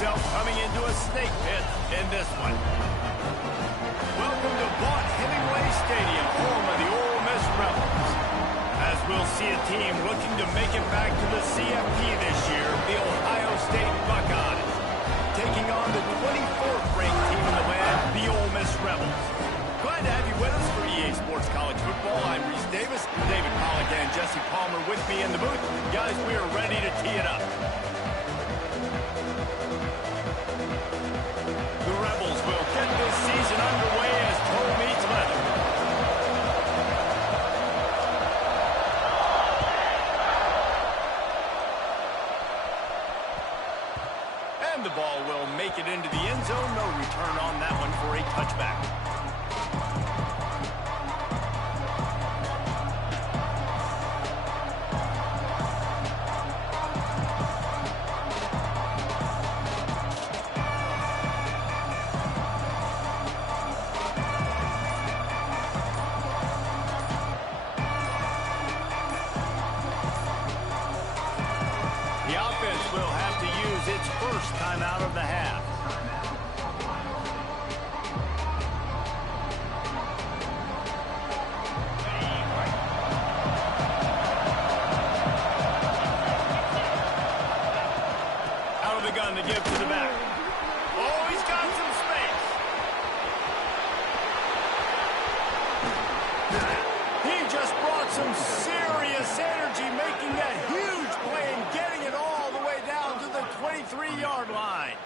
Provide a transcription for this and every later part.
himself coming into a snake pit in this one. Welcome to Vaught Hemingway Stadium, home of the Ole Miss Rebels. As we'll see a team looking to make it back to the CFP this year, the Ohio State Buckeyes, taking on the 24th ranked team in the land, the Ole Miss Rebels. Glad to have you with us for EA Sports College Football. I'm Reese Davis, David Pollock and Jesse Palmer with me in the booth. Guys, we are ready to tee it up. The Rebels will get this season underway as toe meets leather. And the ball will make it into the end zone. No return on that one for a touchback. The offense will have to use its first time out of the half. Out of the gun to give to the back. Oh, he's got some space. He just brought some serious energy, making that huge play and getting it all the way down to the 23-yard line.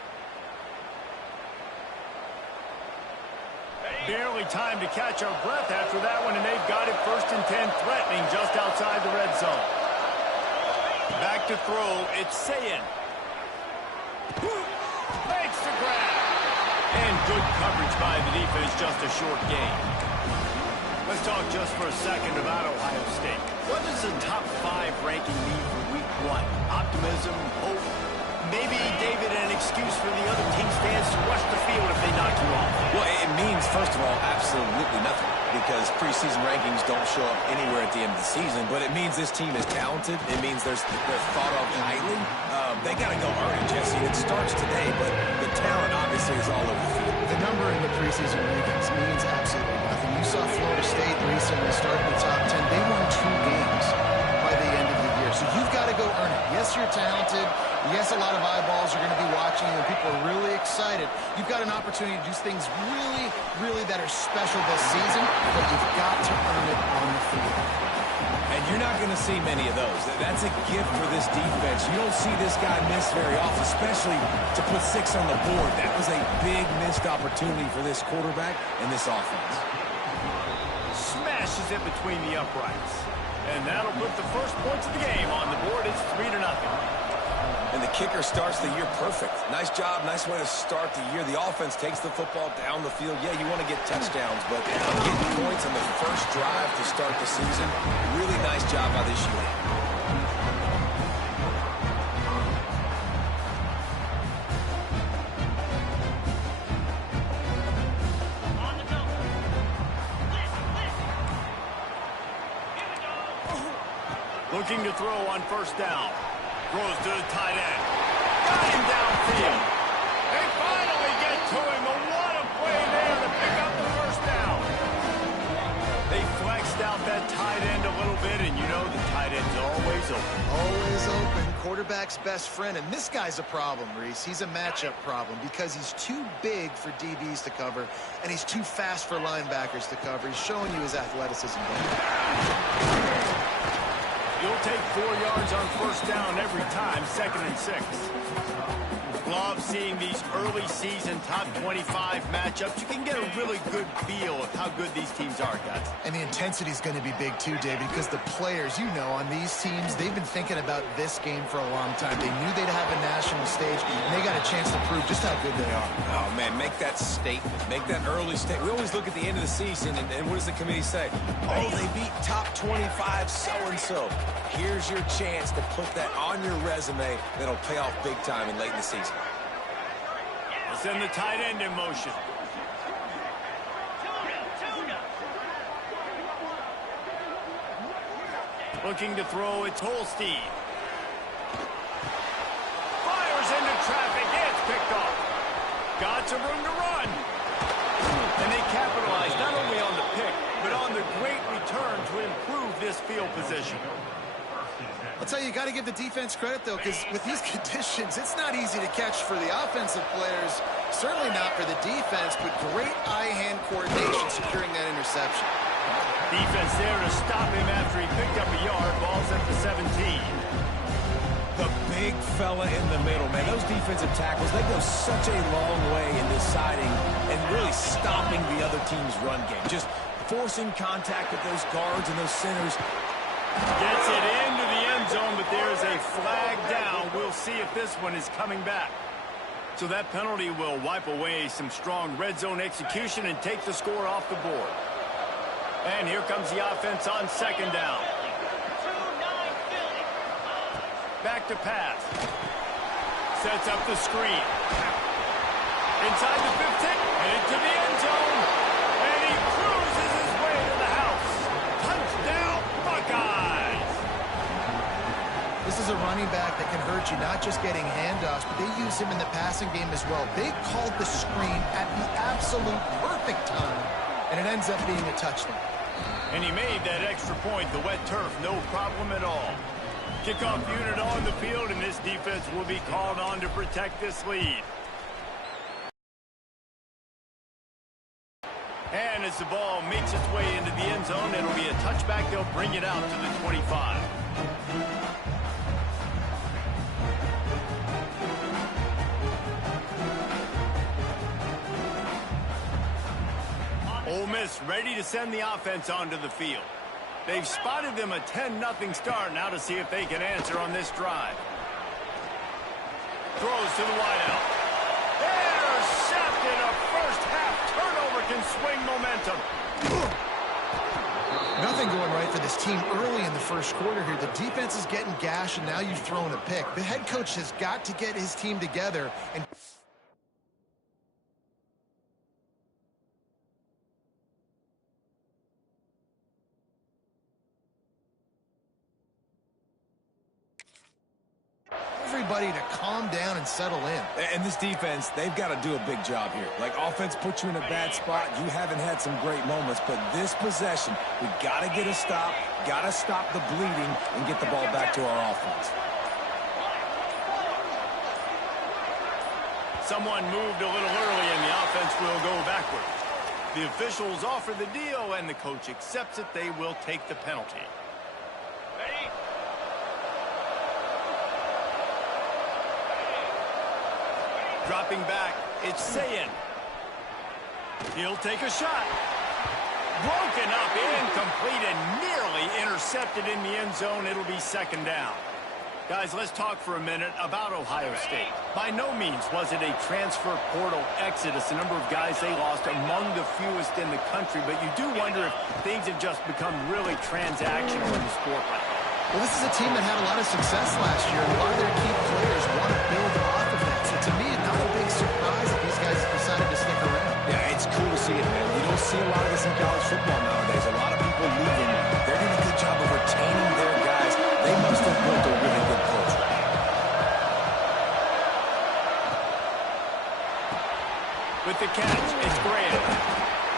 Barely time to catch our breath after that one, and they've got it 1st and 10, threatening just outside the red zone. Back to throw, it's Sayin. Makes the grab. And good coverage by the defense, just a short gain. Let's talk just for a second about Ohio State. What does the top 5 ranking mean for week 1? Optimism, hope, maybe, David, an excuse for the other team's fans to rush the field if they knock you off? Well, it means, first of all, absolutely nothing, because preseason rankings don't show up anywhere at the end of the season, but it means this team is talented. It means they're thought of highly. They got to go earn it, Jesse. It starts today, but the talent obviously is all over the field. The number in the preseason rankings means absolutely nothing. You saw Florida State recently start in the top 10. They won 2 games by the end of the year. So you've got to go earn it. Yes, you're talented. Yes, a lot of eyeballs are going to be watching you, and people are really excited. You've got an opportunity to do things really that are special this season, but you've got to earn it on the field. And you're not going to see many of those. That's a gift for this defense. You don't see this guy miss very often, especially to put 6 on the board. That was a big missed opportunity for this quarterback and this offense. Smashes it between the uprights. And that'll put the first points of the game on the board. It's 3-0. And the kicker starts the year perfect. Nice job, nice way to start the year. The offense takes the football down the field. Yeah, you want to get touchdowns, but getting points on the first drive to start the season, really nice job by this unit. Looking to throw on 1st down. Throws to the tight end. Got him downfield. They finally get to him. But what a play there to pick up the 1st down. They flexed out that tight end a little bit, and you know the tight end's always open. Always open. Quarterback's best friend. And this guy's a problem, Reese. He's a matchup problem because he's too big for DBs to cover, and he's too fast for linebackers to cover. He's showing you his athleticism. You'll take 4 yards on 1st down every time, 2nd and 6. Love seeing these early season top 25 matchups. You can get a really good feel of how good these teams are, guys. And the intensity is going to be big too, David, because the players, you know, on these teams, they've been thinking about this game for a long time. They knew they'd have a national stage, and they got a chance to prove just how good they are. Oh, man, make that statement. Make that early statement. We always look at the end of the season, and what does the committee say? Oh, they beat top 25 so-and-so. Here's your chance to put that on your resume that'll pay off big time in late in the season. We'll send the tight end in motion. Looking to throw, it's Holstein. Fires into traffic, it's picked some room to run. And they capitalize not only on the pick, but on the great return to improve this field position. I'll tell you, you got to give the defense credit, though, because with these conditions, it's not easy to catch for the offensive players. Certainly not for the defense, but great eye-hand coordination securing that interception. Defense there to stop him after he picked up a yard. Ball's at the 17. The big fella in the middle, man. Those defensive tackles, they go such a long way in deciding and really stopping the other team's run game. Just forcing contact with those guards and those centers. Gets it into the end zone, but there's a flag down. We'll see if this one is coming back. So that penalty will wipe away some strong red zone execution and take the score off the board. And here comes the offense on second down. Back to pass. Sets up the screen. Inside the 15, headed to the end zone. And he cruises his way to the house. Touchdown, Buckeyes! This is a running back that can hurt you, not just getting handoffs, but they use him in the passing game as well. They called the screen at the absolute perfect time, and it ends up being a touchdown. And he made that extra point, the wet turf, no problem at all. Kickoff unit on the field, and this defense will be called on to protect this lead. And as the ball makes its way into the end zone, it'll be a touchback. They'll bring it out to the 25. Ole Miss ready to send the offense onto the field. They've spotted them a 10-0 start. Now to see if they can answer on this drive. Throws to the wideout. Intercepted. A first-half turnover can swing momentum. Nothing going right for this team early in the first quarter here. The defense is getting gashed, and now you've thrown a pick. The head coach has got to get his team together and everybody to calm down and settle in. And this defense, they've got to do a big job here. Like, offense puts you in a bad spot. You haven't had some great moments, but this possession, we got to get a stop, got to stop the bleeding, and get the ball back to our offense. Someone moved a little early, and the offense will go backward. The officials offer the deal, and the coach accepts it. They will take the penalty. Dropping back, it's Sayin. He'll take a shot. Broken up, incomplete, and nearly intercepted in the end zone. It'll be second down. Guys, let's talk for a minute about Ohio State. By no means was it a transfer portal exodus. The number of guys they lost among the fewest in the country, but you do wonder if things have just become really transactional in the sport right now. Well, this is a team that had a lot of success last year, and a lot of their key players want to build off of that. So to me, not a big surprise that these guys decided to stick around. Yeah, it's cool to see it, man. You don't see a lot of this in college football nowadays. A lot of people leaving. They're doing a good job of retaining their guys. They must have built a really good culture. With the catch, it's Graham.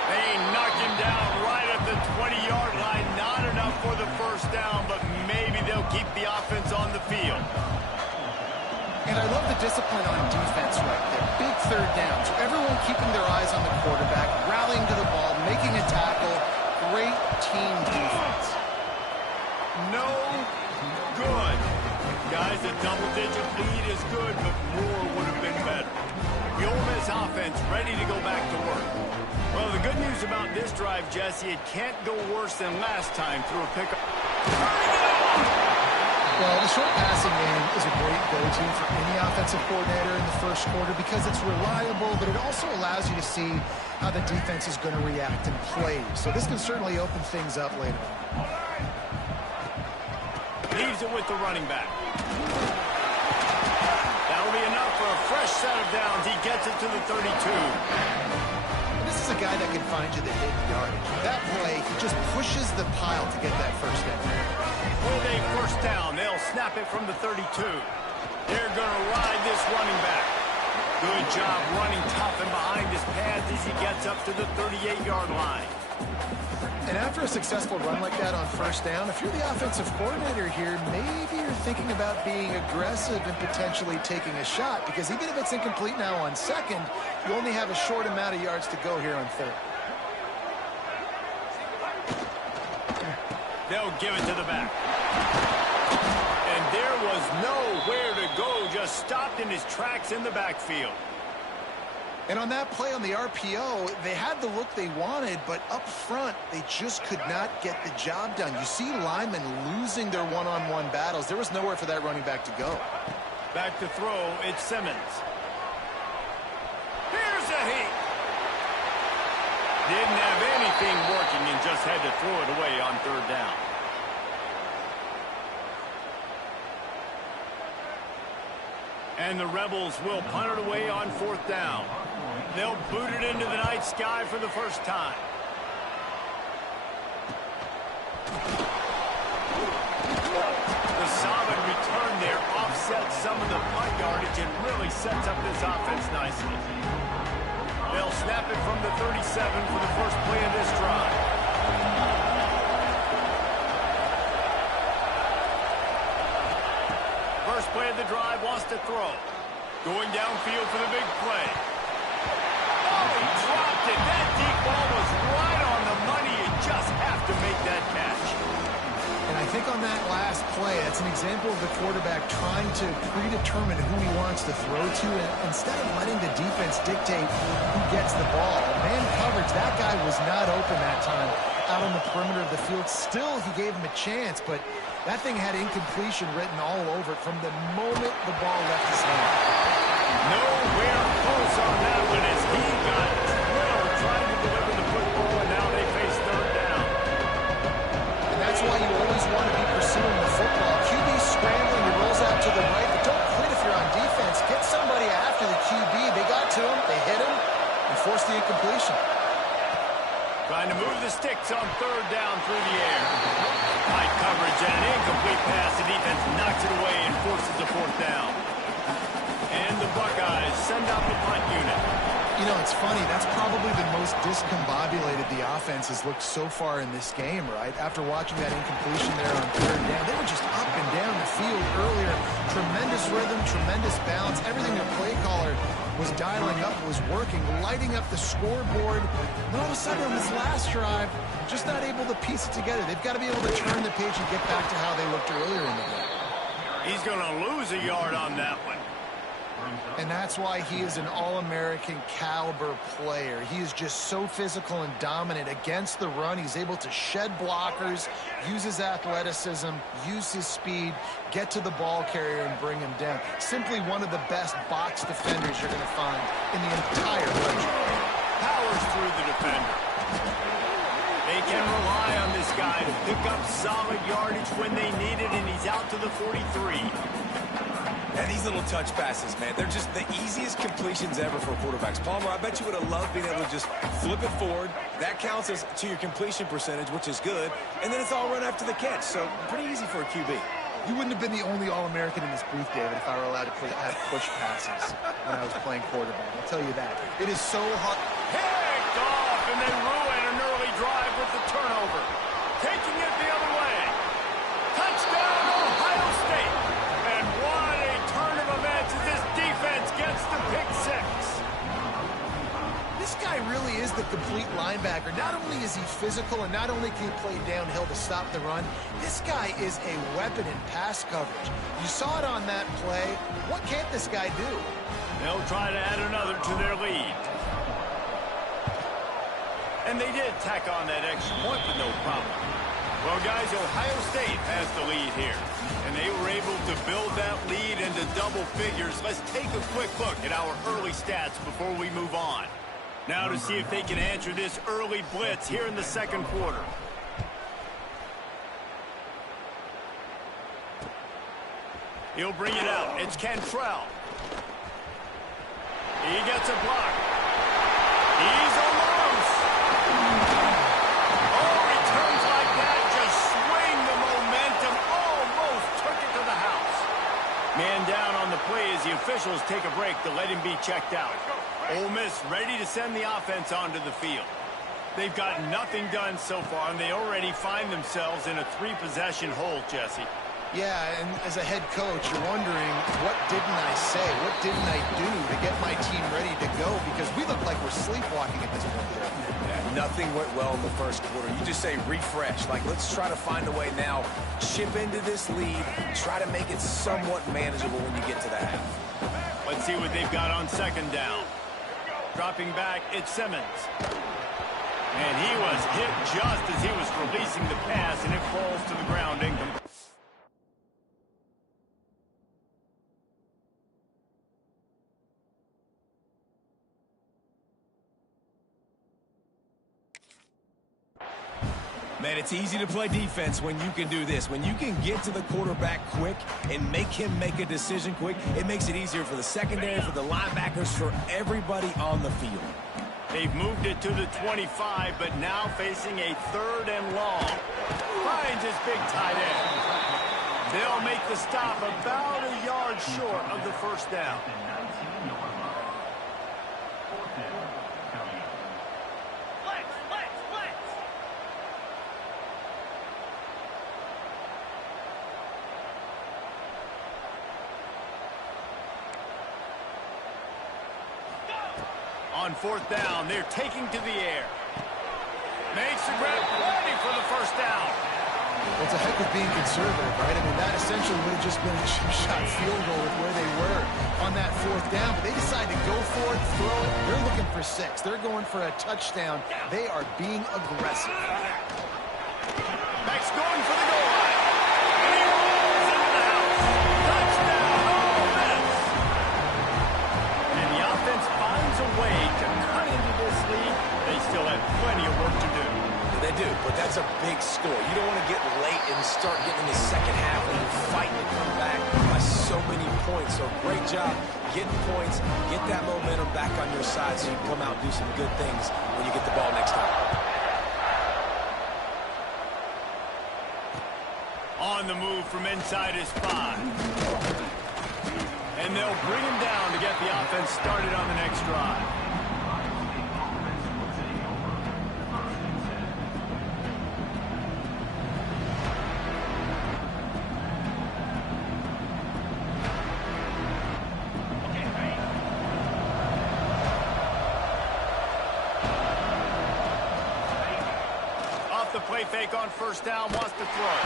They knock him down right at the 20-yard line. Not enough for the first down, but maybe they'll keep the offense on the field. And I love the discipline on defense right there. Big third down. So everyone keeping their eyes on the quarterback, rallying to the ball, making a tackle. Great team defense. No good. Guys, a double-digit lead is good, but more would have been better. The Ole Miss offense ready to go back to work. Well, the good news about this drive, Jesse, it can't go worse than last time through a pickup. Well, the short passing game is a great go-to for any offensive coordinator in the first quarter because it's reliable, but it also allows you to see how the defense is going to react and play. So this can certainly open things up later on. Leaves it with the running back. That'll be enough for a fresh set of downs. He gets it to the 32. This is a guy that can find you the hidden yardage. That play, he just pushes the pile to get that first down. With a first down, they'll snap it from the 32. They're going to ride this running back. Good job running tough and behind his pads as he gets up to the 38-yard line. And after a successful run like that on first down, if you're the offensive coordinator here, maybe you're thinking about being aggressive and potentially taking a shot, because even if it's incomplete now on second, you only have a short amount of yards to go here on third. They'll give it to the back. And there was nowhere to go, just stopped in his tracks in the backfield. And on that play on the RPO, they had the look they wanted, but up front, they just could not get the job done. You see linemen losing their one-on-one battles. There was nowhere for that running back to go. Back to throw, it's Simmons. Here's a heat. Didn't have anything working and just had to throw it away on third down. And the Rebels will punt it away on fourth down. They'll boot it into the night sky for the first time. The solid return there offsets some of the punt yardage and really sets up this offense nicely. They'll snap it from the 37 for the first play of this drive. First play of the drive wants to throw. Going downfield for the big play. Oh, he dropped it. That deep ball was right on the money. You just have to make that catch. And I think on that last play, that's an example of the quarterback trying to predetermine who he wants to throw to, and instead of letting the defense dictate who gets the ball. Man coverage, that guy was not open that time out on the perimeter of the field. Still, he gave him a chance, but that thing had incompletion written all over it from the moment the ball left his hand. Nowhere close on that one as he got drilled trying to deliver the football, and now they face third down. And that's why you always want to be pursuing the football. QB scrambling, he rolls out to the right, but don't quit if you're on defense. Get somebody after the QB. They got to him, they hit him, and forced the incompletion. Trying to move the sticks on third down through the air. High coverage and an incomplete pass. The defense knocks it away and forces a fourth down. And the Buckeyes send out the punt unit. You know, it's funny. That's probably the most discombobulated the offense has looked so far in this game, right? After watching that incompletion there on third down, they were just up and down the field earlier. Tremendous rhythm, tremendous balance. Everything their play caller was dialing up, was working, lighting up the scoreboard. And all of a sudden on this last drive, just not able to piece it together. They've got to be able to turn the page and get back to how they looked earlier in the game. He's going to lose a yard on that one. And that's why he is an All-American caliber player. He is just so physical and dominant against the run. He's able to shed blockers, use his athleticism, use his speed, get to the ball carrier and bring him down. Simply one of the best box defenders you're going to find in the entire country. Powers through the defender. They can rely on this guy to pick up solid yardage when they need it, and he's out to the 43. And these little touch passes, man, they're just the easiest completions ever for quarterbacks. Palmer, I bet you would have loved being able to just flip it forward. That counts as to your completion percentage, which is good. And then it's all run after the catch, so pretty easy for a QB. You wouldn't have been the only All-American in this booth, David, if I were allowed to have push passes when I was playing quarterback. I'll tell you that. It is so hard. Picked off, and they ruin an early drive with the turnover. Taking it the other way. Touchdown, Ohio State. And what a turn of events as this defense gets the pick six. This guy really is the complete linebacker. Not only is he physical and not only can he play downhill to stop the run, this guy is a weapon in pass coverage. You saw it on that play. What can't this guy do? They'll try to add another to their lead. And they did tack on that extra point with no problem. Well, guys, Ohio State has the lead here. And they were able to build that lead into double figures. Let's take a quick look at our early stats before we move on. Now to see if they can answer this early blitz here in the second quarter. He'll bring it out. It's Cantrell. He gets a block. He's almost. Oh, returns like that just swing the momentum. Almost took it to the house. Man down on the play as the officials take a break to let him be checked out. Ole Miss ready to send the offense onto the field. They've got nothing done so far, and they already find themselves in a 3-possession hole, Jesse. Yeah, and as a head coach, you're wondering, what didn't I say? What didn't I do to get my team ready to go? Because we look like we're sleepwalking at this point. Yeah, nothing went well in the first quarter. You just say refresh. Like, let's try to find a way now. Chip into this lead. Try to make it somewhat manageable when you get to the half. Let's see what they've got on second down. Dropping back, it's Simmons. And he was hit just as he was releasing the pass, and it falls to the ground incomplete. Man, it's easy to play defense when you can do this. When you can get to the quarterback quick and make him make a decision quick, it makes it easier for the secondary, for the linebackers, for everybody on the field. They've moved it to the 25, but now facing a 3rd and long. Finds his big tight end. They'll make the stop about a yard short of the first down. On 4th down, they're taking to the air. Makes the grab, ready for the first down. Well, it's a heck of being conservative, right? I mean, that essentially would have just been a chip-shot field goal with where they were on that 4th down. But they decide to go for it, throw it. They're looking for 6. They're going for a touchdown. They are being aggressive. Max going for the goal line. And he rolls into the house. Touchdown, Ole Miss. And the offense finds a way to cut into this lead. They still have plenty of work to do. They do, but that's a big score. You don't want to get late and start getting in the second half and you fight to come back by so many points. So great job getting points, get that momentum back on your side so you can come out and do some good things when you get the ball next time. On the move from inside his 5. And they'll bring him down to get the offense started on the next drive. Play fake on first down, wants to throw.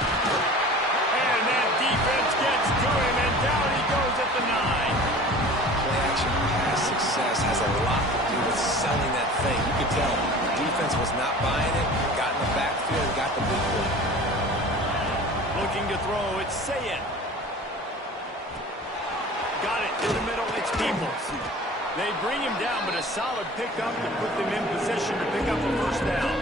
And that defense gets to him, and down he goes at the 9. Play action pass success has a lot to do with selling that fake. You can tell the defense was not buying it, got in the backfield, got the big play. Looking to throw, it's Sayed. Got it in the middle, it's Peoples. They bring him down, but a solid pickup to put them in position to pick up a first down.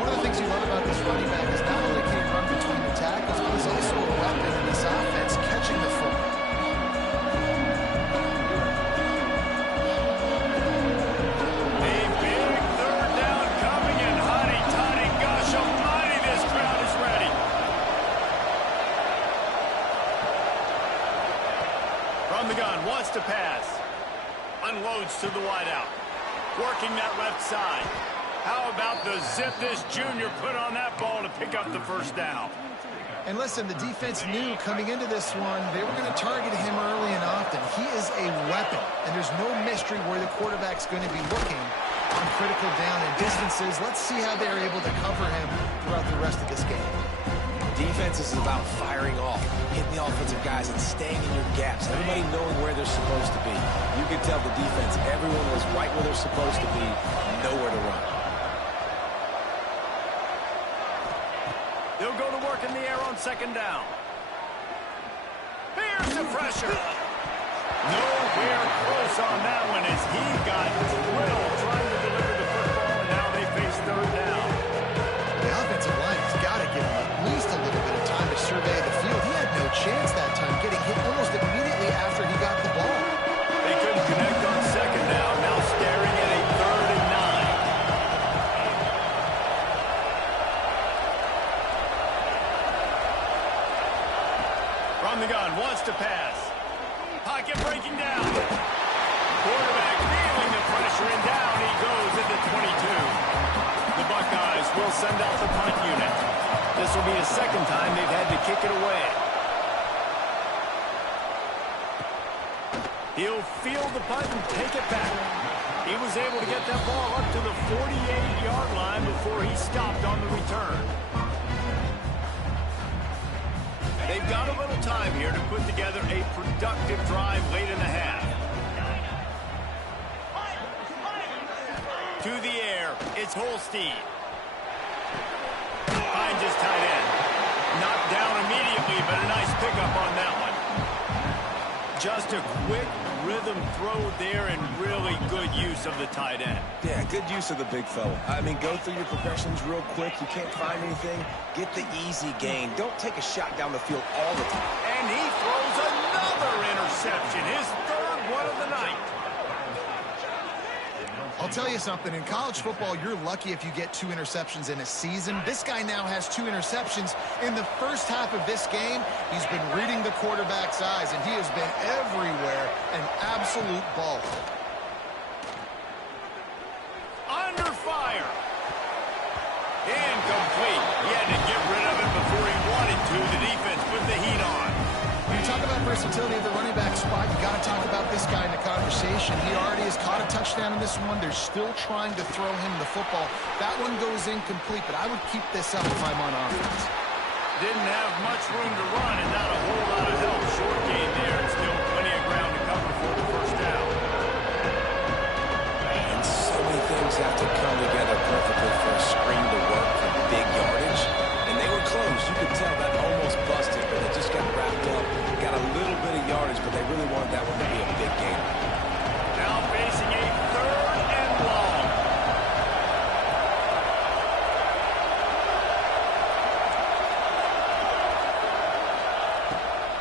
One of the things you love about this running back is not only can he run between the tackles, but he's also a weapon in this offense, catching the football. A big 3rd down coming, and honey toddy, gosh almighty, this crowd is ready. From the gun, wants to pass. Unloads to the wideout. Working that left side. How about the zip this junior put on that ball to pick up the first down? And listen, the defense knew coming into this one, they were going to target him early and often. He is a weapon, and there's no mystery where the quarterback's going to be looking on critical down and distances. Let's see how they're able to cover him throughout the rest of this game. Defense is about firing off, hitting the offensive guys and staying in your gaps. Everybody knowing where they're supposed to be. You can tell the defense, everyone was right where they're supposed to be, nowhere to run. They'll go to work in the air on second down. Here's the pressure. Nowhere close on that one as he got drilled trying to deliver the football, and now they face 3rd down. The offensive line has got to give him at least a little bit of time to survey the field. He had no chance that time, getting hit almost immediately after he got the ball. They couldn't connect on second down, now staring at a 3rd and 9. From the gun, wants to pass. Pocket breaking down. Quarterback feeling the pressure, and down he goes at the 22. The Buckeyes will send out the punt unit. This will be the second time they've had to kick it away. He'll field the punt and take it back. He was able to get that ball up to the 48-yard line before he stopped on the return. They've got a little time here to put together a productive drive late in the half. To the air, it's Holstein. Finds his tight end. Knocked down immediately, but a nice pickup on that one. Just a quick rhythm throw there and really good use of the tight end. Yeah, good use of the big fella. I mean, go through your progressions real quick. You can't find anything. Get the easy gain. Don't take a shot down the field all the time. And he throws another interception, his third one of the night. I'll tell you something, in college football, you're lucky if you get 2 interceptions in a season. This guy now has 2 interceptions. In the first half of this game, he's been reading the quarterback's eyes, and he has been everywhere, an absolute ball. Under fire. Incomplete. He had to get rid of it before he wanted to. The defense put the heat on. When you talk about versatility at the running back spot, you got to talk about this guy in the conversation. He already has caught a touchdown in this one. They're still trying to throw him the football. That one goes incomplete, but I would keep this up if I'm on offense. Didn't have much room to run and not a whole lot of help. Short gain there and still plenty of ground to cover for the first down. And so many things have to come together perfectly for a screen to work for big yardage. And they were close. You could tell that almost busted, but it just got wrapped up. Got a little bit of yardage, but they really wanted that one to be a big game. Now facing a 3rd and long.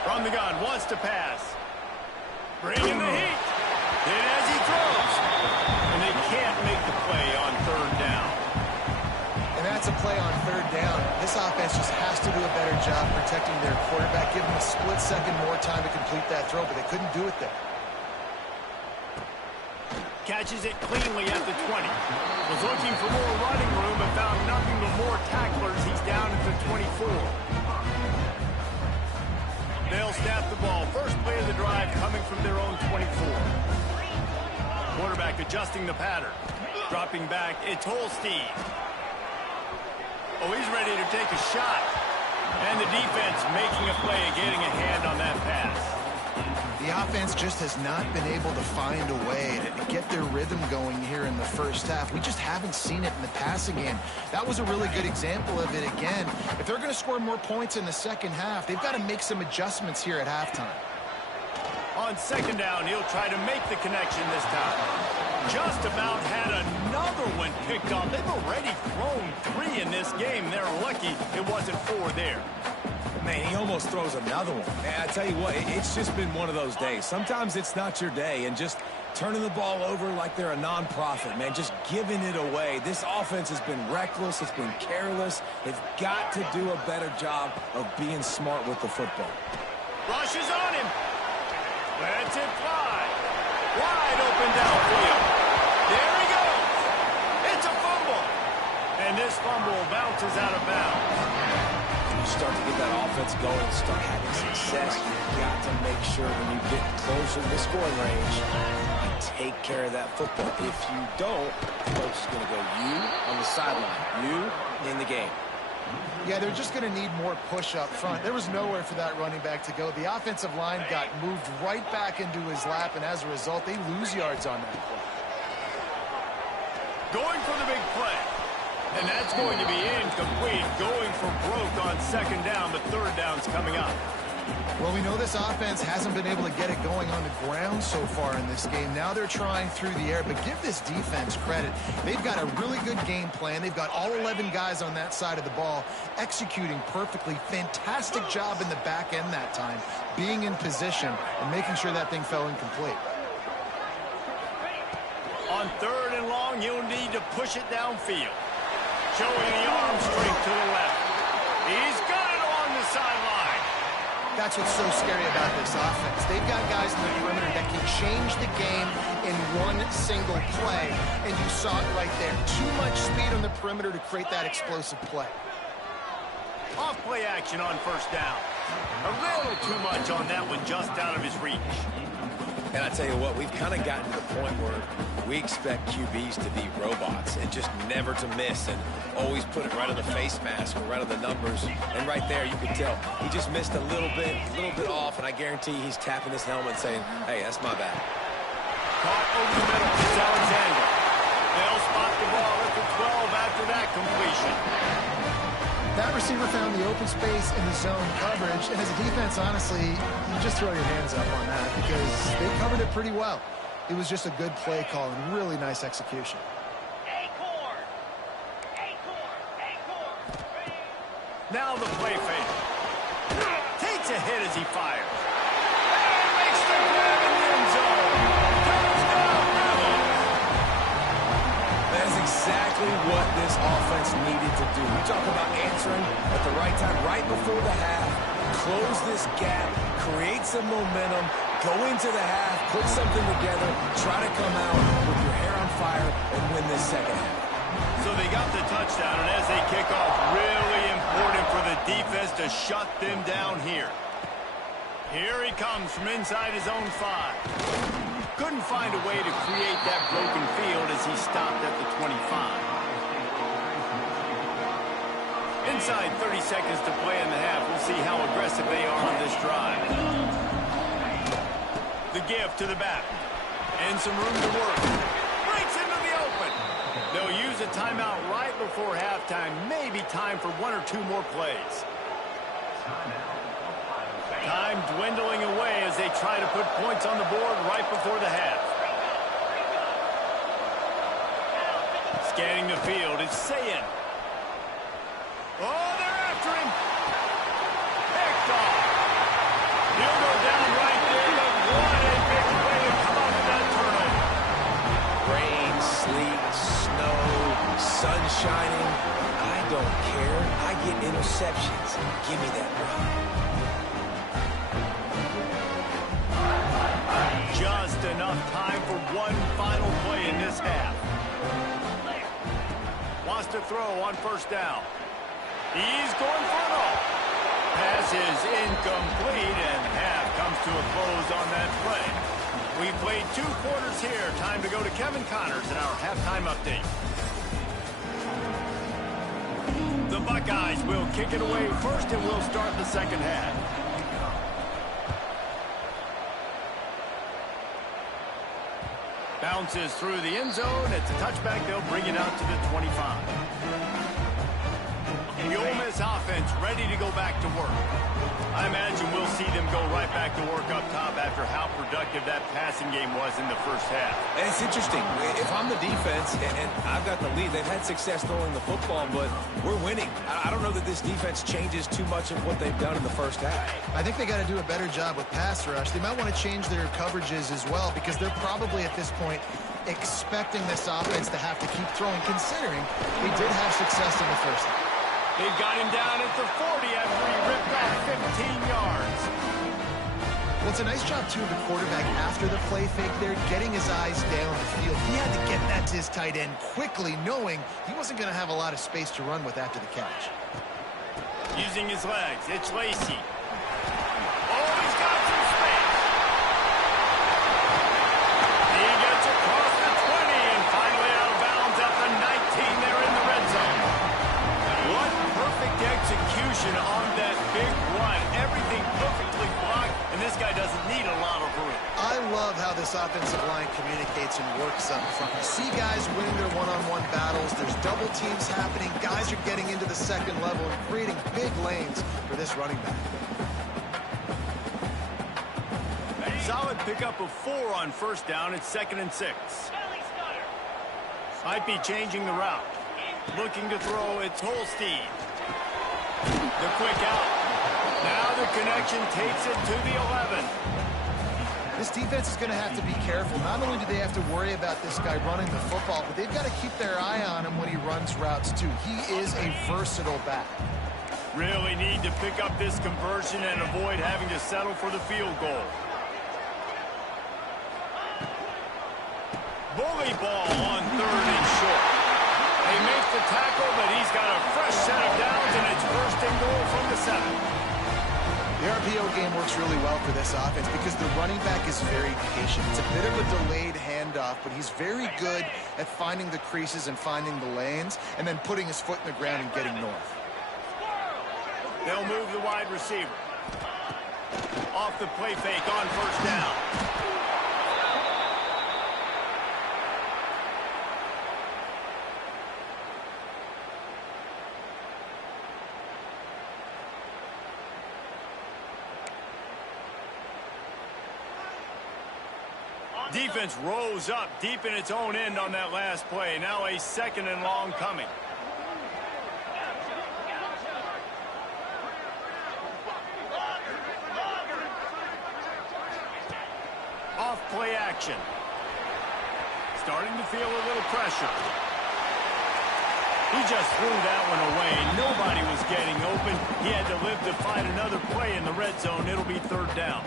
From the gun, wants to pass. Bringing the heat. And as he throws. And they can't make the play on 3rd down. And that's a play on 3rd down. This offense just has to do a better job protecting their quarterback, give him a split second more time to complete that throw, but they couldn't do it there. Catches it cleanly at the 20. Was looking for more running room but found nothing but more tacklers. He's down at the 24. They'll snap the ball. First play of the drive coming from their own 24. Quarterback adjusting the pattern. Dropping back, it's Holstein. Oh, he's ready to take a shot. And the defense making a play and getting a hand on that pass. The offense just has not been able to find a way to get their rhythm going here in the first half. We just haven't seen it in the passing game. That was a really good example of it again. If they're going to score more points in the second half, they've got to make some adjustments here at halftime. On 2nd down, he'll try to make the connection this time. Just about had another one picked off. They've already thrown 3 in this game. They're lucky it wasn't 4 there. Man, he almost throws another one. And I tell you what, it's just been one of those days. Sometimes it's not your day, and just turning the ball over like they're a nonprofit, man, just giving it away. This offense has been reckless. It's been careless. They've got to do a better job of being smart with the football. Rushes on him. Lets it fly. Wide open downfield. There he goes. It's a fumble. And this fumble bounces out of bounds. You start to get that offense going and start having success, you've got to make sure when you get closer to the scoring range, you take care of that football. If you don't, coach is going to go you on the sideline, you in the game. Yeah, they're just going to need more push up front. There was nowhere for that running back to go. The offensive line got moved right back into his lap, and as a result, they lose yards on that play. Going for the big play. And that's going to be incomplete. Going for broke on 2nd down, but 3rd down's coming up. Well, we know this offense hasn't been able to get it going on the ground so far in this game. Now they're trying through the air, but give this defense credit. They've got a really good game plan. They've got all 11 guys on that side of the ball executing perfectly. Fantastic job in the back end that time, being in position and making sure that thing fell incomplete. On 3rd and long, you'll need to push it downfield. Showing the arm strength to the left. He's got it along the sideline. That's what's so scary about this offense. They've got guys in the perimeter that can change the game in one single play, and you saw it right there. Too much speed on the perimeter to create that explosive play. Off play action on first down. A little too much on that one, just out of his reach. And I tell you what, we've kind of gotten to the point where we expect QBs to be robots and just never to miss and always put it right on the face mask or right on the numbers. And right there, you could tell he just missed a little bit off, and I guarantee he's tapping his helmet saying, hey, that's my bad. Caught over the middle. It's Alexander. They'll spot the ball at the 12 after that completion. That receiver found the open space in the zone coverage, and as a defense, honestly, you just throw your hands up on that because they covered it pretty well. It was just a good play call and really nice execution. Now the play fake. Takes a hit as he fires. And makes the grab in the end zone. Touchdown, Rebels. That's exactly what this offense needed to do. We talk about answering at the right time, right before the half, close this gap, create some momentum, go into the half, put something together, try to come out with your hair on fire and win this second half. So they got the touchdown, and as they kick off, really important for the defense to shut them down here. Here he comes from inside his own 5. Couldn't find a way to create that broken field as he stopped at the 25. Inside 30 seconds to play in the half. We'll see how aggressive they are on this drive. The give to the back. And some room to work. Breaks into the open. They'll use a timeout right before halftime. Maybe time for 1 or 2 more plays. Time dwindling away as they try to put points on the board right before the half. Scanning the field, it's Sayin. Oh, they're after him. Picked off. He'll go down right there, but what a big way to come up with that turnover. Rain, sleet, snow, sun shining. I don't care. I get interceptions. Give me that ball. Just enough time for one final play in this half. Wants to throw on first down. He's going for it all. Pass is incomplete, and half comes to a close on that play. We played 2 quarters here. Time to go to Kevin Connors in our halftime update. The Buckeyes will kick it away first, and we'll start the second half. Bounces through the end zone. It's a touchback. They'll bring it out to the 25. The Ole Miss offense ready to go back to work. I imagine we'll see them go right back to work up top after how productive that passing game was in the first half. And it's interesting. If I'm the defense and I've got the lead, they've had success throwing the football, but we're winning. I don't know that this defense changes too much of what they've done in the first half. I think they got to do a better job with pass rush. They might want to change their coverages as well because they're probably at this point expecting this offense to have to keep throwing, considering they did have success in the first half. They've got him down at the 40 after he ripped off 15 yards. Well, it's a nice job, too, of the quarterback after the play fake there, getting his eyes down the field. He had to get that to his tight end quickly, knowing he wasn't going to have a lot of space to run with after the catch. Using his legs, it's Lacey. Oh, he's got some space. He gets across the 20 and finally out of bounds at the 19 there in the red zone. What perfect execution on that big run. Everything perfectly blocked, and this guy doesn't need a lot of room. I love how this offensive line communicates and works up front. You see guys winning their one-on-one battles. There's double teams happening. Guys are getting into the second level and creating big lanes for this running back. Solid pickup of 4 on first down. It's 2nd and 6. Might be changing the route. Looking to throw, it's Holstein. The quick out. Now the connection takes it to the 11. This defense is going to have to be careful. Not only do they have to worry about this guy running the football, but they've got to keep their eye on him when he runs routes too. He is a versatile back. Really need to pick up this conversion and avoid having to settle for the field goal. Bully ball on 3rd and short. They make the tackle, but he's got a fresh set of downs, and it's 1st and goal from the 7. The RPO game works really well for this offense because the running back is very patient. It's a bit of a delayed handoff, but he's very good at finding the creases and finding the lanes and then putting his foot in the ground and getting north. They'll move the wide receiver. Off the play fake on 1st down. Defense rose up deep in its own end on that last play. Now a 2nd and long coming. Off play action. Starting to feel a little pressure. He just threw that one away. Nobody was getting open. He had to live to fight another play in the red zone. It'll be 3rd down.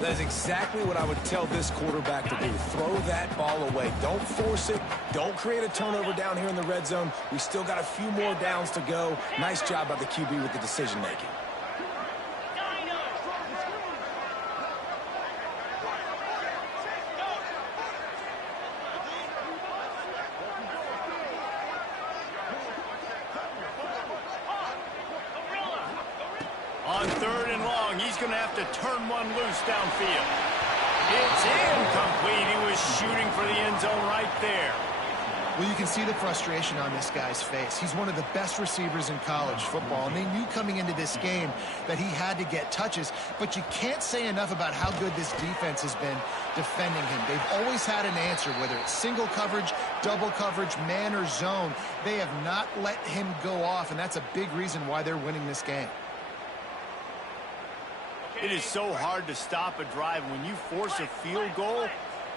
That's exactly what I would tell this quarterback to do. Throw that ball away. Don't force it. Don't create a turnover down here in the red zone. We still got a few more downs to go. Nice job by the QB with the decision-making. On 3rd and long, he's going to have to turn one loose downfield. It's incomplete. He was shooting for the end zone right there. Well, you can see the frustration on this guy's face. He's one of the best receivers in college football, and they knew coming into this game that he had to get touches, but you can't say enough about how good this defense has been defending him. They've always had an answer, whether it's single coverage, double coverage, man or zone. They have not let him go off, and that's a big reason why they're winning this game. It is so hard to stop a drive. When you force a field goal,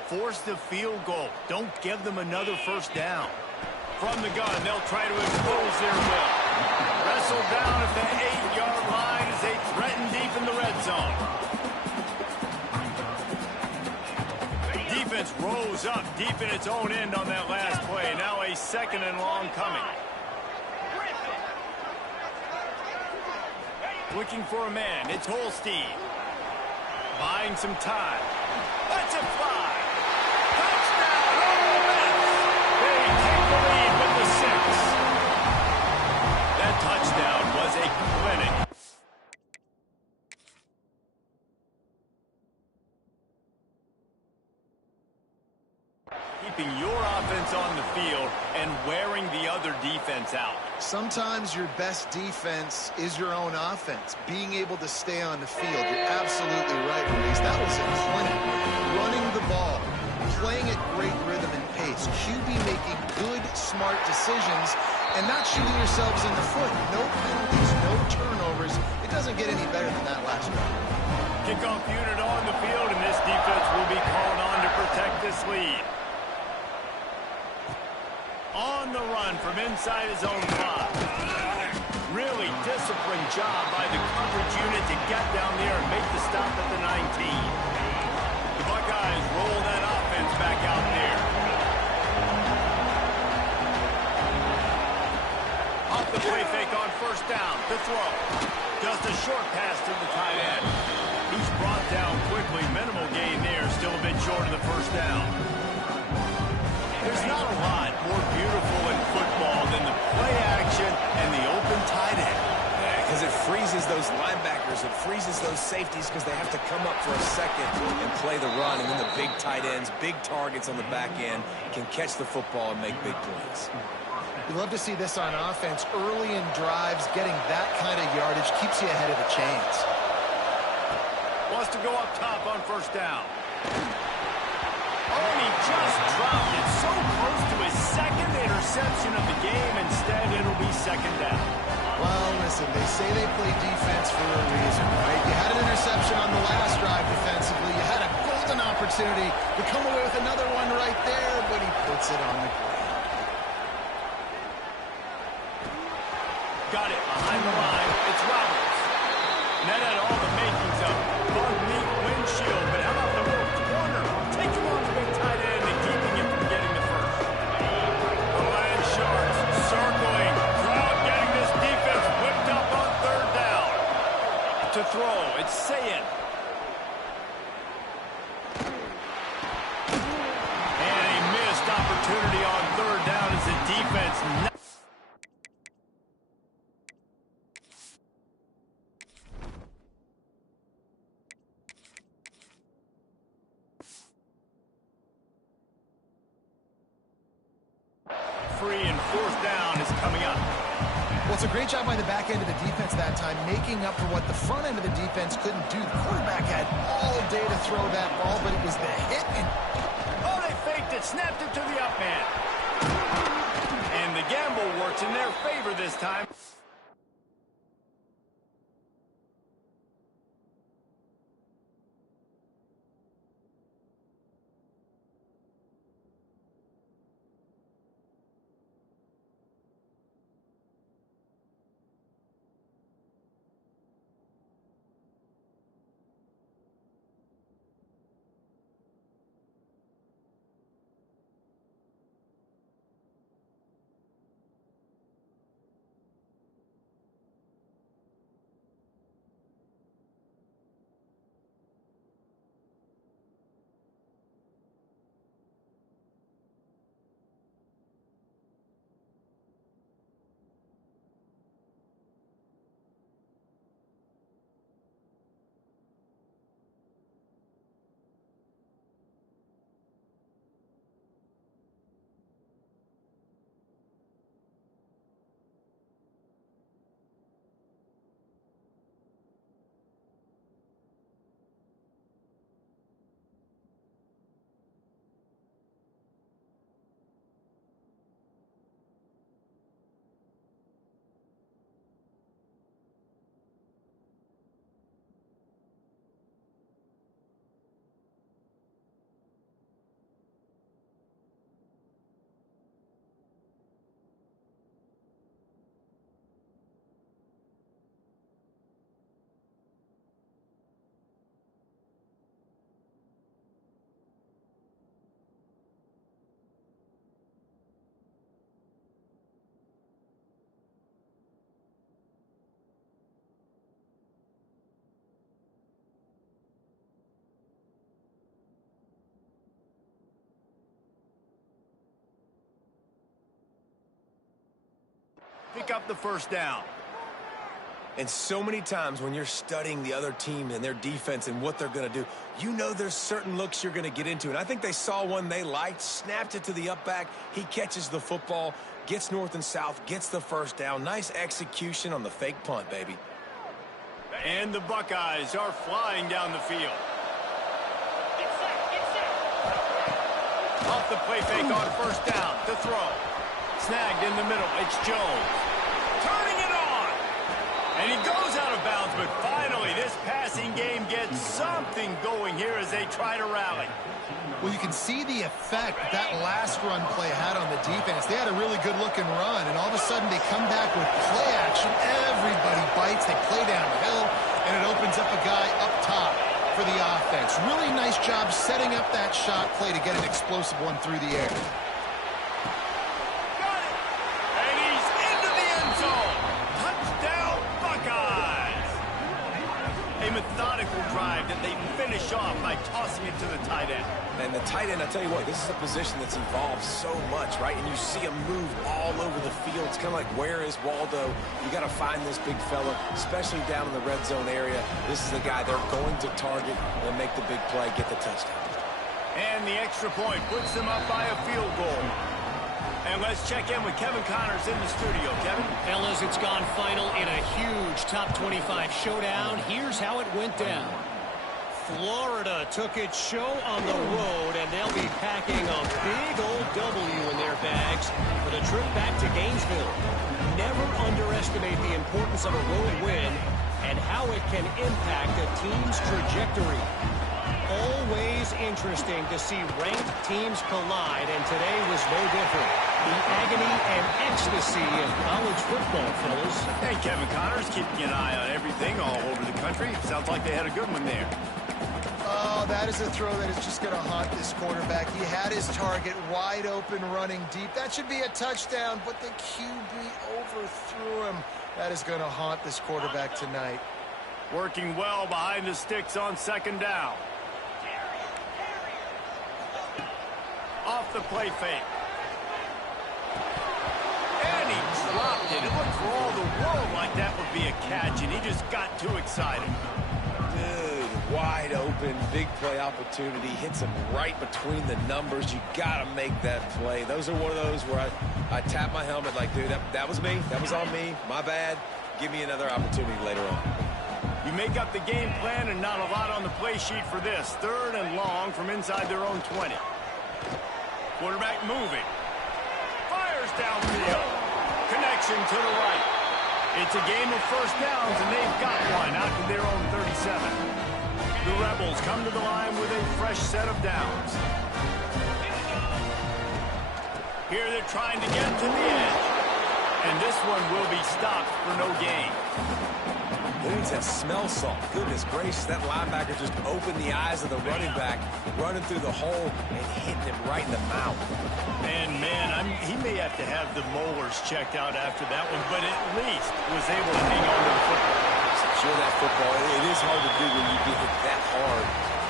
force the field goal. Don't give them another 1st down. From the gun, they'll try to impose their will. Wrestled down at the 8-yard line as they threaten deep in the red zone. Defense rose up deep in its own end on that last play. Now a 2nd and long coming. Looking for a man. It's Holstein. Buying some time. Let's it fly. Touchdown, Ole Miss. They take the lead with the 6. That touchdown was a clinic. Keeping your offense on the field and wearing the other defense out. Sometimes your best defense is your own offense, being able to stay on the field. You're absolutely right, Maurice. That was a clinic. Running the ball, playing at great rhythm and pace, QB making good, smart decisions, and not shooting yourselves in the foot. No penalties, no turnovers. It doesn't get any better than that last round. Kickoff unit on the field, and this defense will be called on to protect this lead. On the run from inside his own 5. Really disciplined job by the coverage unit to get down there and make the stop at the 19. The Buckeyes roll that offense back out there. Off the play fake on 1st down. The throw. Just a short pass to the tight end. He's brought down quickly. Minimal gain there. Still a bit short of the 1st down. There's not a lot more beautiful in football than the play action and the open tight end. Yeah, because it freezes those linebackers. It freezes those safeties because they have to come up for a second and play the run. And then the big tight ends, big targets on the back end can catch the football and make big plays. You love to see this on offense. Early in drives, getting that kind of yardage keeps you ahead of the chains. Wants to go up top on 1st down. Oh, he just dropped it so close to his 2nd interception of the game. Instead, it'll be 2nd down. Well, listen, they say they play defense for a reason, right? You had an interception on the last drive defensively. You had a golden opportunity to come away with another one right there, but he puts it on the ground. Got it behind the line. And that had all the makings of bug meat windshield. But how about the move? Corner, taking on the big tight end and keeping him from getting the first. The Land Sharks circling. Crowd getting this defense whipped up on third down. To throw, it's Sayin. And a missed opportunity on third down as the defense. Free and fourth down is coming up. Well, it's a great job by the back end of the defense that time, making up for what the front end of the defense couldn't do. The quarterback had all day to throw that ball, but it was the hit. Oh, they faked it, snapped it to the up man. And the gamble works in their favor this time. Pick up the first down. And so many times when you're studying the other team and their defense and what they're going to do, you know there's certain looks you're going to get into. And I think they saw one they liked, snapped it to the up back. He catches the football, gets north and south, gets the first down. Nice execution on the fake punt, baby. And the Buckeyes are flying down the field. Off the play fake on first down to throw. Snagged in the middle. It's Jones. Turning it on. And he goes out of bounds, but finally this passing game gets something going here as they try to rally. Well, you can see the effect that last run play had on the defense. They had a really good-looking run, and all of a sudden they come back with play action. Everybody bites. They play downhill, and it opens up a guy up top for the offense. Really nice job setting up that shot play to get an explosive one through the air. Got it! And he's into the end zone. Touchdown, Buckeyes! A methodical drive that they finish off by tossing it to the tight end. And the tight end, I tell you what, this is a position that's evolved so much, right? And you see him move all over the field. It's kind of like, where is Waldo? You got to find this big fella, especially down in the red zone area. This is the guy they're going to target and make the big play, get the touchdown. And the extra point puts them up by a field goal. And let's check in with Kevin Connors in the studio. Kevin? Fellas, it's gone final in a huge top 25 showdown. Here's how it went down. Florida took its show on the road, and they'll be packing a big old W in their bags for the trip back to Gainesville. Never underestimate the importance of a road win and how it can impact a team's trajectory. Always interesting to see ranked teams collide, and today was no different. The agony and ecstasy of college football, fellas. Hey, Kevin Connors, keeping an eye on everything all over the country. country. Sounds like they had a good one there. Oh, that is a throw that is just going to haunt this quarterback. He had his target wide open running deep. That should be a touchdown, but the QB overthrew him. That is going to haunt this quarterback tonight. Working well behind the sticks on second down. Off the play fake. And he dropped it. It looked for all the world like that would be a catch, and he just got too excited. Dude, wide open, big play opportunity. Hits him right between the numbers. You got to make that play. Those are one of those where I tap my helmet like, dude, that was me. That was on me. My bad. Give me another opportunity later on. You make up the game plan and not a lot on the play sheet for this. 3rd and long from inside their own 20. Quarterback moving. Fires downfield. Connection to the right. It's a game of first downs, and they've got one out to their own 37. The Rebels come to the line with a fresh set of downs. Here they're trying to get to the edge. And this one will be stopped for no gain. Who needs that smell salt? Goodness gracious, that linebacker just opened the eyes of the running back, running through the hole and hitting him right in the mouth. And, man, he may have to have the molars checked out after that one, but at least was able to hang on to the football. Secure that football. It is hard to do when you get hit that hard,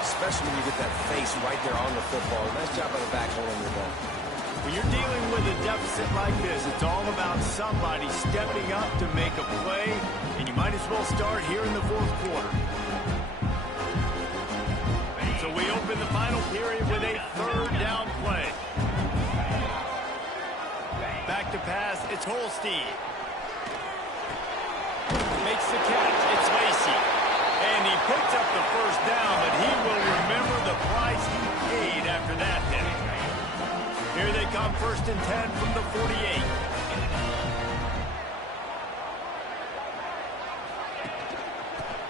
especially when you get that face right there on the football. Nice job on the back holding your ball. When you're dealing with a deficit like this, it's all about somebody stepping up to make a play, and you might as well start here in the 4th quarter. So we open the final period with a 3rd down play. Back to pass, it's Holstein. Makes the catch, it's Lacey. And he picks up the first down, but he will remember the price he paid after that hit. Here they come 1st and 10 from the 48.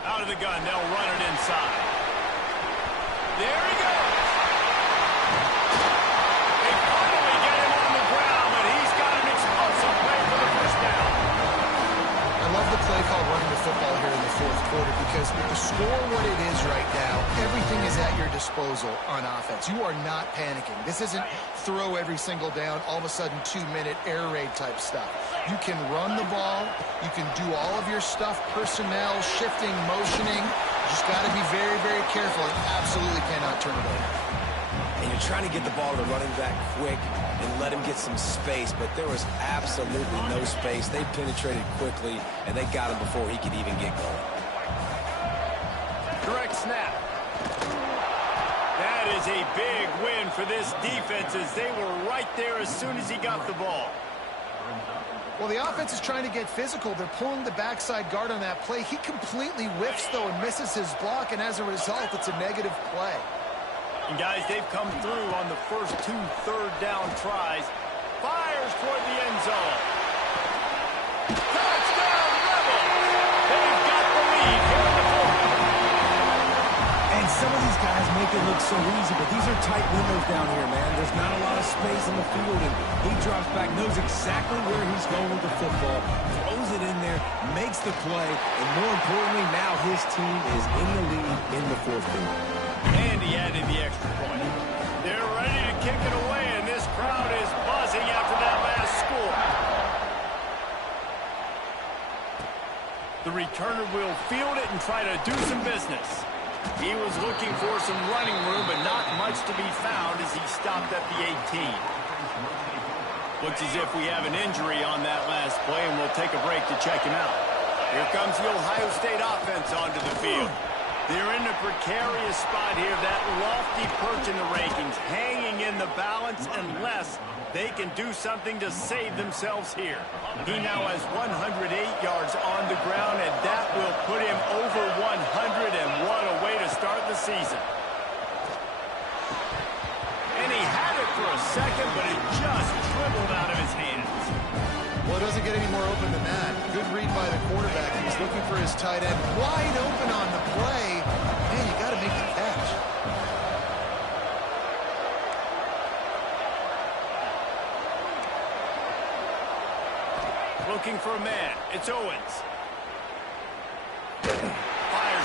Out of the gun, they'll run it inside. There he goes. They finally get him on the ground, but he's got an explosive play for the first down. I love the play call running the football here in the 4th quarter because with the score what it is right now, everything is at your disposal on offense. You are not panicking. This isn't throw every single down, all of a sudden 2-minute air raid type stuff. You can run the ball. You can do all of your stuff, personnel, shifting, motioning. You just got to be very, very careful and absolutely cannot turn it over. And you're trying to get the ball to the running back quick and let him get some space, but there was absolutely no space. They penetrated quickly, and they got him before he could even get going. Direct snap. That is a big win for this defense as they were right there as soon as he got the ball. Well, the offense is trying to get physical. They're pulling the backside guard on that play. He completely whiffs, though, and misses his block, and as a result, it's a negative play. And, guys, they've come through on the first 2 third-down tries. Fires toward the end zone. Touchdown, Rebels! They've got the lead here in the 4th. And some of these guys make it look so easy, but these are tight windows down here, man. There's not a lot of space in the field, and he drops back, knows exactly where he's going with the football, throws it in there, makes the play, and more importantly, now his team is in the lead in the 4th quarter. And he added the extra point. They're ready to kick it away, and this crowd is buzzing after that last score. The returner will field it and try to do some business. He was looking for some running room, but not much to be found as he stopped at the 18. Looks as if we have an injury on that last play, and we'll take a break to check him out. Here comes the Ohio State offense onto the field. They're in a precarious spot here, that lofty perch in the rankings, hanging in the balance unless they can do something to save themselves here. He now has 108 yards on the ground, and that will put him over 100, and what a way to start the season. And he had it for a second, but it just dribbled out of his hands. Well, it doesn't get any more open than that. Good read by the quarterback. He's looking for his tight end. Wide open on the play. Man, you got to make the catch. Looking for a man. It's Owens. Fires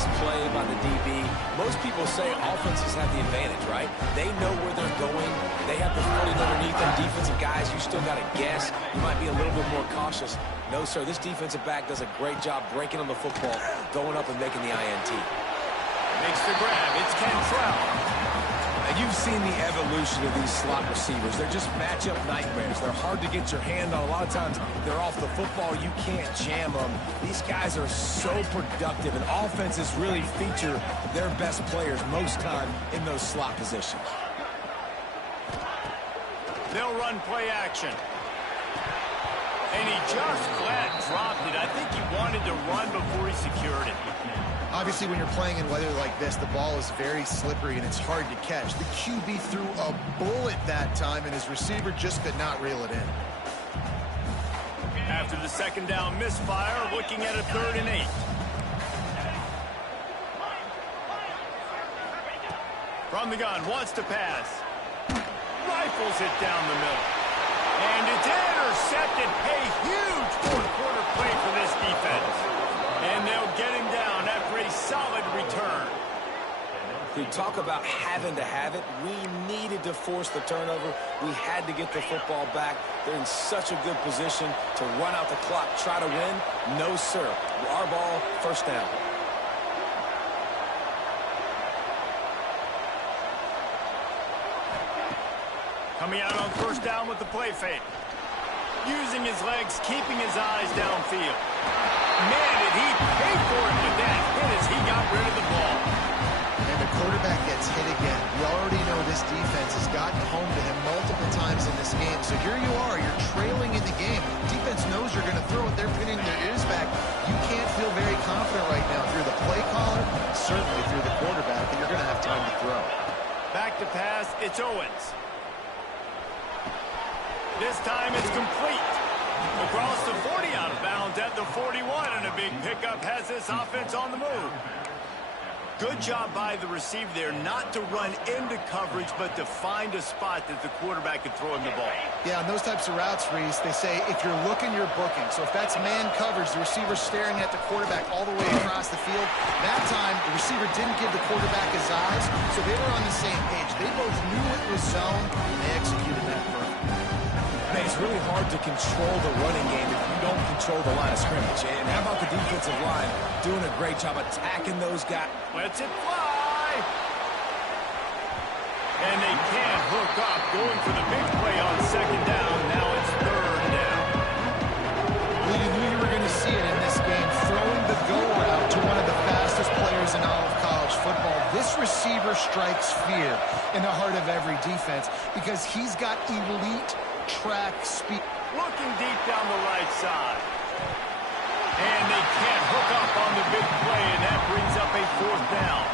Nice play by the DB. Most people say offenses have the advantage, right? They know where they're going. They have the footing underneath them. Defensive guys, you still got to guess. You might be a little bit more cautious. No, sir, this defensive back does a great job breaking on the football, going up and making the INT. Makes the grab. It's Cantrell. And you've seen the evolution of these slot receivers. They're just matchup nightmares. They're hard to get your hand on. A lot of times, they're off the football. You can't jam them. These guys are so productive, and offenses really feature their best players most time in those slot positions. They'll run play action. And he just flat dropped it. I think he wanted to run before he secured it. Obviously, when you're playing in weather like this, the ball is very slippery and it's hard to catch. The QB threw a bullet that time, and his receiver just could not reel it in. After the second down misfire, looking at a 3rd and 8. From the gun, wants to pass. Rifles it down the middle. And it's intercepted. A huge fourth-quarter play for this defense. And they'll get him down after a solid return. We talk about having to have it. We needed to force the turnover. We had to get the football back. They're in such a good position to run out the clock, try to win. No, sir. Our ball, first down. Coming out on first down with the play fake. Using his legs, keeping his eyes downfield. Man, did he pay for it with that hit as he got rid of the ball. And the quarterback gets hit again. We already know this defense has gotten home to him multiple times in this game. So here you are, you're trailing in the game. Defense knows you're going to throw it. They're pinning their ears back. You can't feel very confident right now through the play caller, certainly through the quarterback, that you're going to have time to throw. Back to pass, it's Owens. This time it's complete. Across the 40, out of bounds at the 41, and a big pickup has this offense on the move. Good job by the receiver there, not to run into coverage, but to find a spot that the quarterback can throw him the ball. Yeah, on those types of routes, Reese, they say if you're looking, you're booking. So if that's man coverage, the receiver's staring at the quarterback all the way across the field. That time, the receiver didn't give the quarterback his eyes, so they were on the same page. They both knew it was zone, and they executed that perfectly. Man, it's really hard to control the running game if you don't control the line of scrimmage. And how about the defensive line doing a great job attacking those guys? Lets it fly. And they can't hook up, going for the big play on second down. Now it's 3rd down. Well, you knew you were going to see it in this game, throwing the go route to one of the fastest players in all of college football. This receiver strikes fear in the heart of every defense because he's got elite track speed. Looking deep down the right side. And they can't hook up on the big play, and that brings up a 4th down.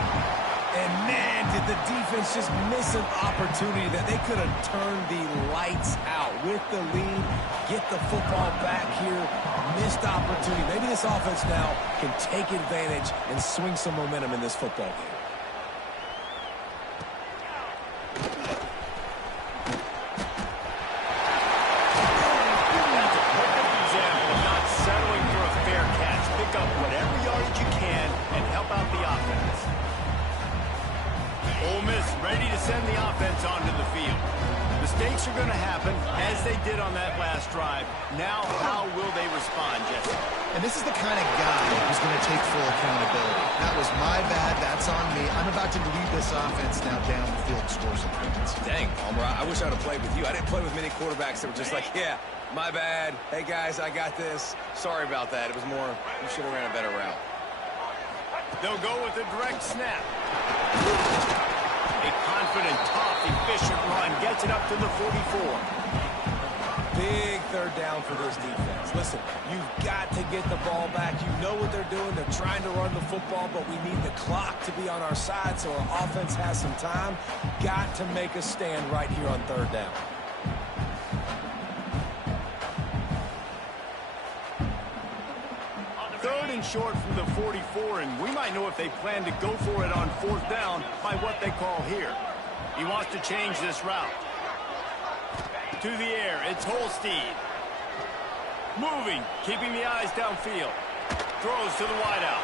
And man, did the defense just miss an opportunity that they could have turned the lights out with the lead, get the football back here, missed opportunity. Maybe this offense now can take advantage and swing some momentum in this football game. Ready to send the offense onto the field. Mistakes are going to happen, as they did on that last drive. Now, how will they respond, Jesse? And this is the kind of guy who's going to take full accountability. That was my bad. That's on me. I'm about to lead this offense now down the field and score some points. Dang, Palmer, I wish I would have played with you. I didn't play with many quarterbacks that were just like, yeah, my bad. Hey, guys, I got this. Sorry about that. It was more, you should have ran a better route. They'll go with a direct snap. A confident, tough, efficient run gets it up to the 44. Big 3rd down for this defense. Listen, you've got to get the ball back. You know what they're doing. They're trying to run the football, but we need the clock to be on our side so our offense has some time. Got to make a stand right here on 3rd down. Third and short from the 44, and we might know if they plan to go for it on 4th down by what they call here. He wants to change this route. To the air, it's Holstein. Moving, keeping the eyes downfield. Throws to the wideout.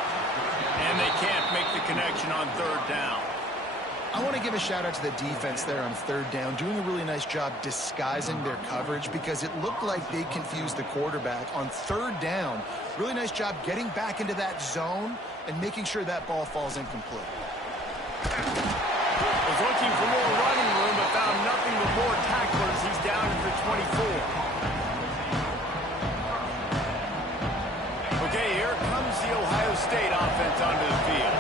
And they can't make the connection on third down. I want to give a shout out to the defense there on third down, doing a really nice job disguising their coverage because it looked like they confused the quarterback on third down. Really nice job getting back into that zone and making sure that ball falls incomplete. Was looking for more running room, but found nothing but more tacklers. He's down at the 24. Okay, here comes the Ohio State offense onto the field.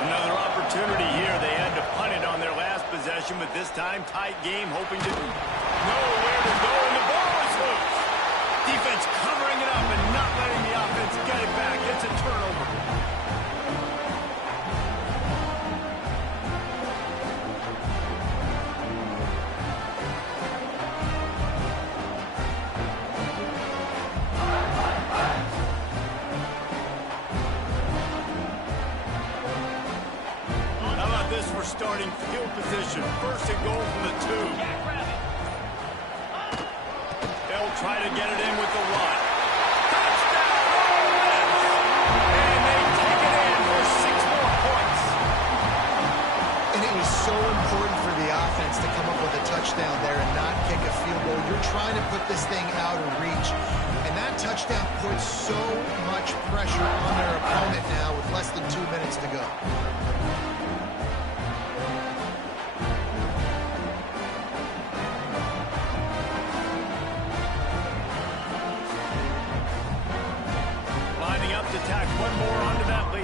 Another opportunity here. They had to punt it on their last possession, but this time tight game, hoping to know where to go, and the ball is loose. Defense covering it up and not letting the offense get it back. It's a turnover. Starting field position. First and goal from the 2. They'll try to get it in with the run. Touchdown! And they take it in for 6 more points. And it was so important for the offense to come up with a touchdown there and not kick a field goal. You're trying to put this thing out of reach. And that touchdown puts so much pressure on their opponent now with less than 2 minutes to go. To tack one more onto that lead.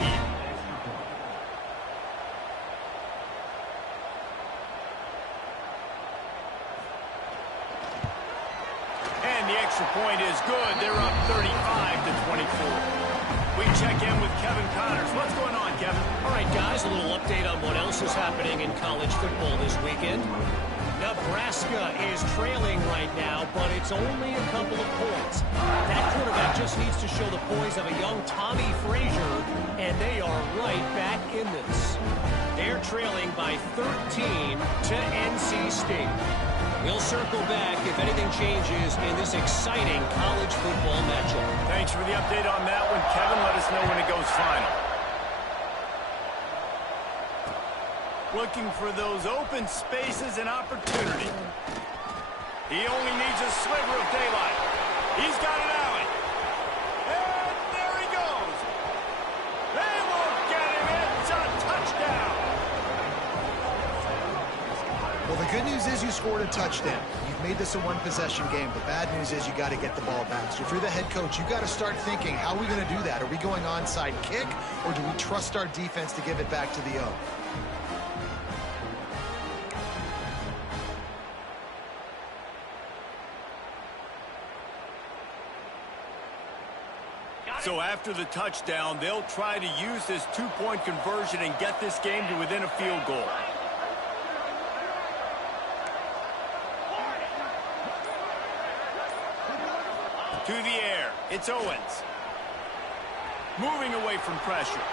And the extra point is good. They're up 35-24. We check in with Kevin Connors. What's going on, Kevin? All right, guys, a little update on what else is happening in college football this weekend. Nebraska is trailing right now, but it's only a couple of points. That quarterback just needs to show the poise of a young Tommy Frazier, and they are right back in this. They're trailing by 13 to NC State. We'll circle back if anything changes in this exciting college football matchup. Thanks for the update on that one, Kevin. Let us know when it goes final. Looking for those open spaces and opportunity. He only needs a sliver of daylight. He's got an alley. And there he goes. They won't get him. It's a touchdown. Well, the good news is you scored a touchdown. You've made this a one-possession game. The bad news is you got to get the ball back. So if you're the head coach, you got to start thinking, how are we going to do that? Are we going onside kick, or do we trust our defense to give it back to the O? So after the touchdown, they'll try to use this two-point conversion and get this game to within a field goal. To the air, it's Owens. Moving away from pressure.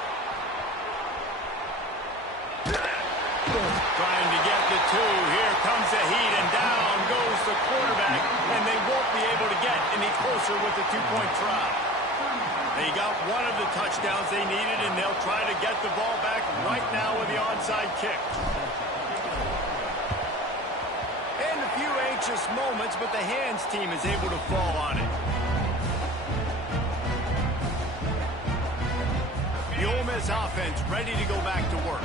Trying to get the 2. Here comes the heat, and down goes the quarterback, and they won't be able to get any closer with the two-point try. They got one of the touchdowns they needed, and they'll try to get the ball back right now with the onside kick. And a few anxious moments, but the hands team is able to fall on it. The Ole Miss offense ready to go back to work.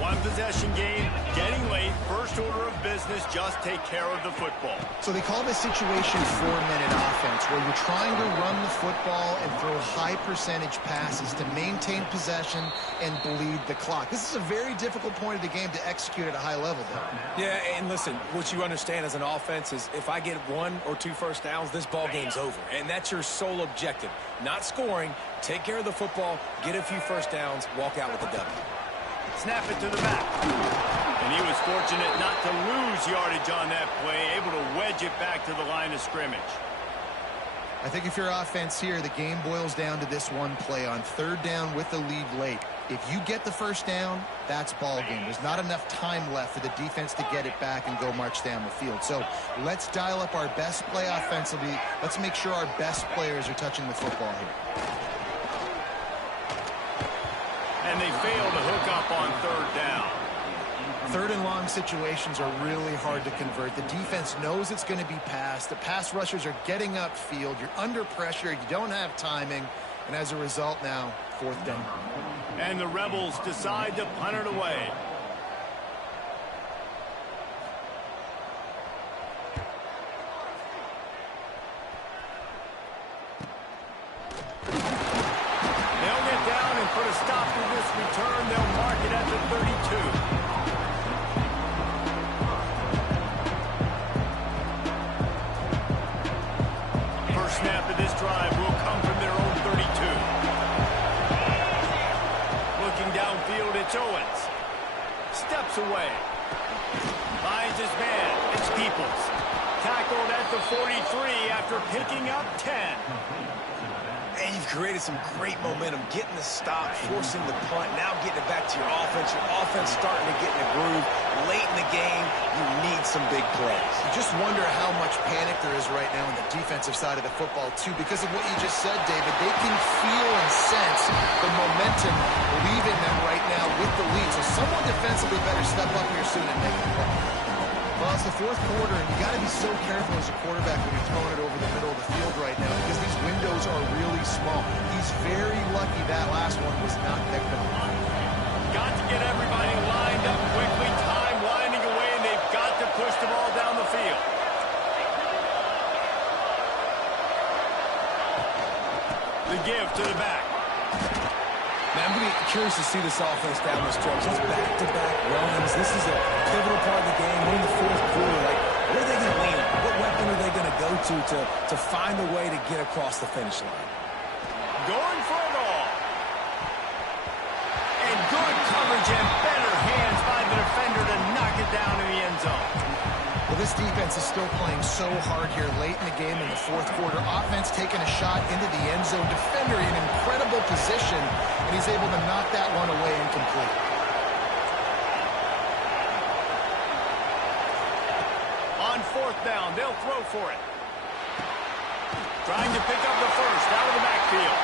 One possession game, getting late, first order of business, just take care of the football. So they call this situation 4-minute offense, where you're trying to run the football and throw high percentage passes to maintain possession and bleed the clock. This is a very difficult point of the game to execute at a high level, though. Yeah, and listen, what you understand as an offense is if I get 1 or 2 first downs, this ball game's over. And that's your sole objective. Not scoring, take care of the football, get a few first downs, walk out with a W. Snap it to the back. And he was fortunate not to lose yardage on that play, able to wedge it back to the line of scrimmage. I think if you're offense here, the game boils down to this one play on third down with the lead late. If you get the first down, that's ball game. There's not enough time left for the defense to get it back and go march down the field. So let's dial up our best play offensively. Let's make sure our best players are touching the football here. and they fail to hook up on third down. Third and long situations are really hard to convert. The defense knows it's going to be passed. The pass rushers are getting upfield. You're under pressure. You don't have timing. And as a result now, fourth down. And the Rebels decide to punt it away. They'll get down and put a stop to this return. They'll mark it at the 32. Snap of this drive will come from their own 32. Looking downfield, it's Owens. Steps away. Finds his man. It's Peoples. Tackled at the 43 after picking up 10. And you've created some great momentum, getting the stop, forcing the punt, now getting it back to your offense. Your offense starting to get in a groove. Late in the game, you need some big plays. You just wonder how much panic there is right now on the defensive side of the football, too, because of what you just said, David. They can feel and sense the momentum leaving them right now with the lead. So someone defensively better step up here soon and make the call. Well, it's the fourth quarter, and you got to be so careful as a quarterback when you're throwing it over the middle of the field right now because these windows are really small. He's very lucky that last one was not picked up. Got to get everybody lined up quickly. Time winding away, and they've got to push the ball down the field. The give to the back. Now, I'm going to be curious to see this offense down the stretch. It's back-to-back runs. This is a pivotal part of the game. We're in the fourth quarter. Like, what are they going to lean on? What weapon are they going to go to find a way to get across the finish line? Going for it all. And good coverage and better hands by the defender to knock it down in the end zone. Well, this defense is still playing so hard here late in the game in the fourth quarter. Offense taking a shot into the end zone. Defender in incredible position, and he's able to knock that one away incomplete. On fourth down, they'll throw for it. Trying to pick up the first out of the backfield.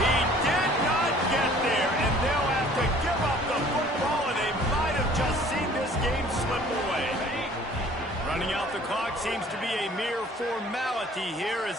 He did not get there, and they'll have to give up the football, and they might have just seen this game slip away. Running out the clock seems to be a mere formality here as